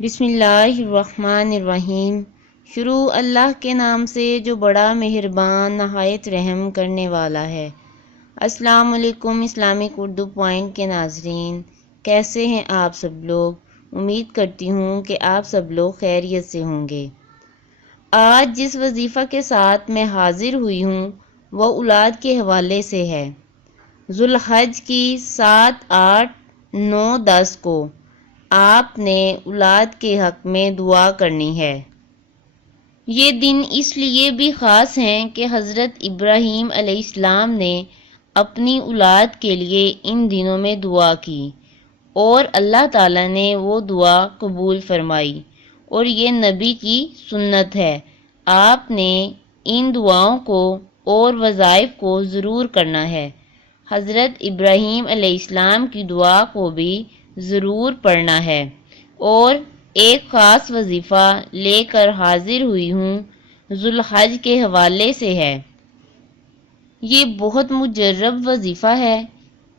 بسم اللہ الرحمن الرحیم۔ شروع اللہ کے نام سے جو بڑا مہربان نہایت رحم کرنے والا ہے۔ السلام علیکم اسلامک اردو پوائنٹ کے ناظرین، کیسے ہیں آپ سب لوگ؟ امید کرتی ہوں کہ آپ سب لوگ خیریت سے ہوں گے۔ آج جس وظیفہ کے ساتھ میں حاضر ہوئی ہوں وہ اولاد کے حوالے سے ہے۔ ذوالحج کی 7، 8، 9، 10 کو آپ نے اولاد کے حق میں دعا کرنی ہے۔ یہ دن اس لیے بھی خاص ہیں کہ حضرت ابراہیم علیہ السلام نے اپنی اولاد کے لیے ان دنوں میں دعا کی اور اللہ تعالیٰ نے وہ دعا قبول فرمائی، اور یہ نبی کی سنت ہے۔ آپ نے ان دعاؤں کو اور وظائف کو ضرور کرنا ہے۔ حضرت ابراہیم علیہ السلام کی دعا کو بھی ضرور پڑھنا ہے، اور ایک خاص وظیفہ لے کر حاضر ہوئی ہوں، ذوالحج کے حوالے سے ہے۔ یہ بہت مجرب وظیفہ ہے۔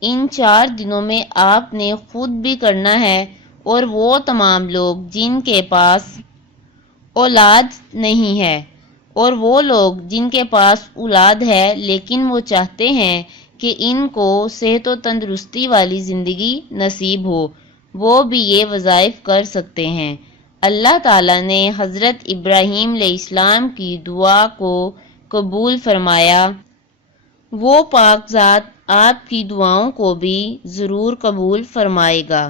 ان 4 دنوں میں آپ نے خود بھی کرنا ہے، اور وہ تمام لوگ جن کے پاس اولاد نہیں ہے، اور وہ لوگ جن کے پاس اولاد ہے لیکن وہ چاہتے ہیں کہ ان کو صحت و تندرستی والی زندگی نصیب ہو، وہ بھی یہ وظائف کر سکتے ہیں۔ اللہ تعالیٰ نے حضرت ابراہیم علیہ السلام کی دعا کو قبول فرمایا۔ وہ پاک ذات آپ کی دعاؤں کو بھی ضرور قبول فرمائے گا۔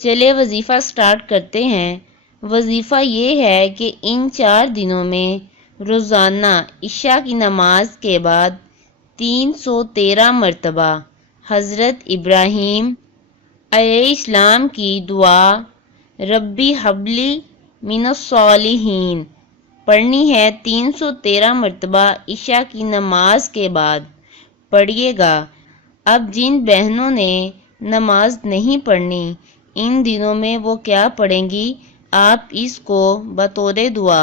چلے وظیفہ سٹارٹ کرتے ہیں۔ وظیفہ یہ ہے کہ ان 4 دنوں میں روزانہ عشاء کی نماز کے بعد 313 مرتبہ حضرت ابراہیم علیہ السلام کی دعا ربی حب لی من الصالحین پڑھنی ہے۔ 313 مرتبہ عشاء کی نماز کے بعد پڑھیے گا۔ اب جن بہنوں نے نماز نہیں پڑھنی ان دنوں میں وہ کیا پڑھیں گی؟ آپ اس کو بطور دعا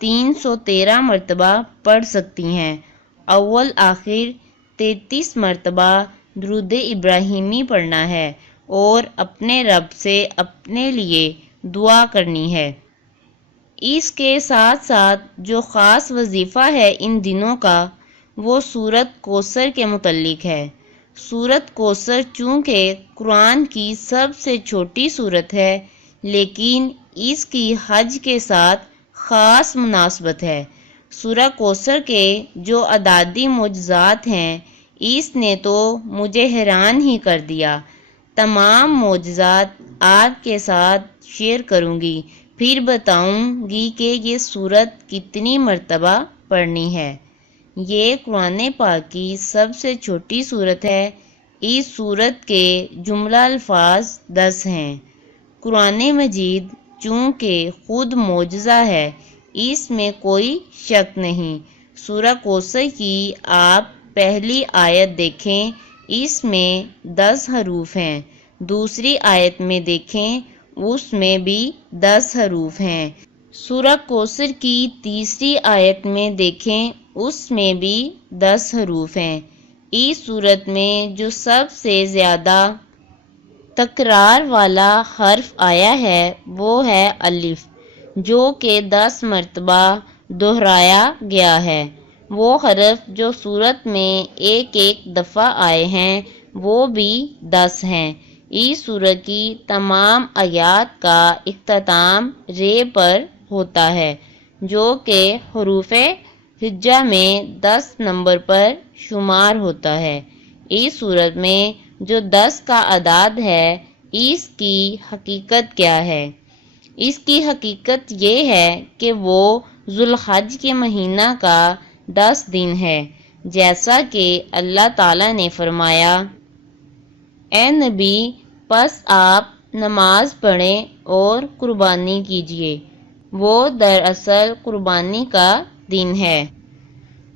313 مرتبہ پڑھ سکتی ہیں۔ اول آخر 33 مرتبہ درود ابراہیمی پڑھنا ہے اور اپنے رب سے اپنے لیے دعا کرنی ہے۔ اس کے ساتھ ساتھ جو خاص وظیفہ ہے ان دنوں کا، وہ سورۃ کوثر کے متعلق ہے۔ سورۃ کوثر چونکہ قرآن کی سب سے چھوٹی سورت ہے، لیکن اس کی حج کے ساتھ خاص مناسبت ہے۔ سورہ کوثر کے جو عددی معجزات ہیں، اس نے تو مجھے حیران ہی کر دیا۔ تمام معجزات آپ کے ساتھ شیئر کروں گی، پھر بتاؤں گی کہ یہ سورت کتنی مرتبہ پڑھنی ہے۔ یہ قرآن پاک کی سب سے چھوٹی سورت ہے۔ اس سورت کے جملہ الفاظ 10 ہیں۔ قرآن مجید چونکہ خود معجزہ ہے، اس میں کوئی شک نہیں۔ سورہ کوثر کی آپ پہلی آیت دیکھیں، اس میں 10 حروف ہیں۔ دوسری آیت میں دیکھیں، اس میں بھی 10 حروف ہیں۔ سورہ کوثر کی تیسری آیت میں دیکھیں، اس میں بھی 10 حروف ہیں۔ اس سورت میں جو سب سے زیادہ تکرار والا حرف آیا ہے وہ ہے الف، جو کہ 10 مرتبہ دہرایا گیا ہے۔ وہ حرف جو سورت میں ایک دفعہ آئے ہیں وہ بھی 10 ہیں۔ اس سورت کی تمام آیات کا اختتام ر پر ہوتا ہے، جو کہ حروف ہجا میں 10 نمبر پر شمار ہوتا ہے۔ اس سورت میں جو 10 کا اعداد ہے، اس کی حقیقت کیا ہے؟ اس کی حقیقت یہ ہے کہ وہ ذوالحج کے مہینہ کا 10 دن ہے، جیسا کہ اللہ تعالیٰ نے فرمایا، اے نبی پس آپ نماز پڑھیں اور قربانی کیجیے۔ وہ دراصل قربانی کا دن ہے۔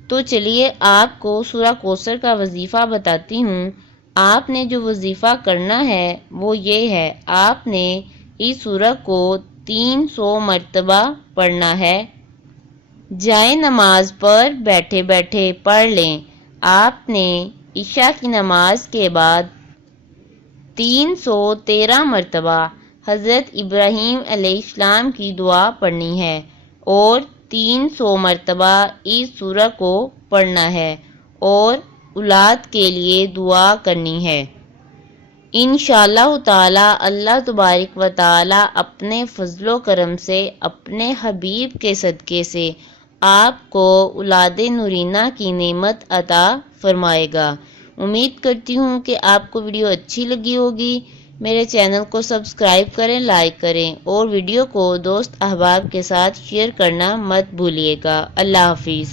تو چلیے آپ کو سورہ کوثر کا وظیفہ بتاتی ہوں۔ آپ نے جو وظیفہ کرنا ہے وہ یہ ہے، آپ نے اس سورہ کو 300 مرتبہ پڑھنا ہے۔ جائے نماز پر بیٹھے بیٹھے پڑھ لیں۔ آپ نے عشاء کی نماز کے بعد 313 مرتبہ حضرت ابراہیم علیہ السلام کی دعا پڑھنی ہے اور 300 مرتبہ اس سورہ کو پڑھنا ہے اور اولاد کے لیے دعا کرنی ہے۔ انشاءاللہ تعالی اللہ تبارک و تعالی اپنے فضل و کرم سے، اپنے حبیب کے صدقے سے آپ کو اولاد نورینہ کی نعمت عطا فرمائے گا۔ امید کرتی ہوں کہ آپ کو ویڈیو اچھی لگی ہوگی۔ میرے چینل کو سبسکرائب کریں، لائک کریں اور ویڈیو کو دوست احباب کے ساتھ شیئر کرنا مت بھولیے گا۔ اللہ حافظ۔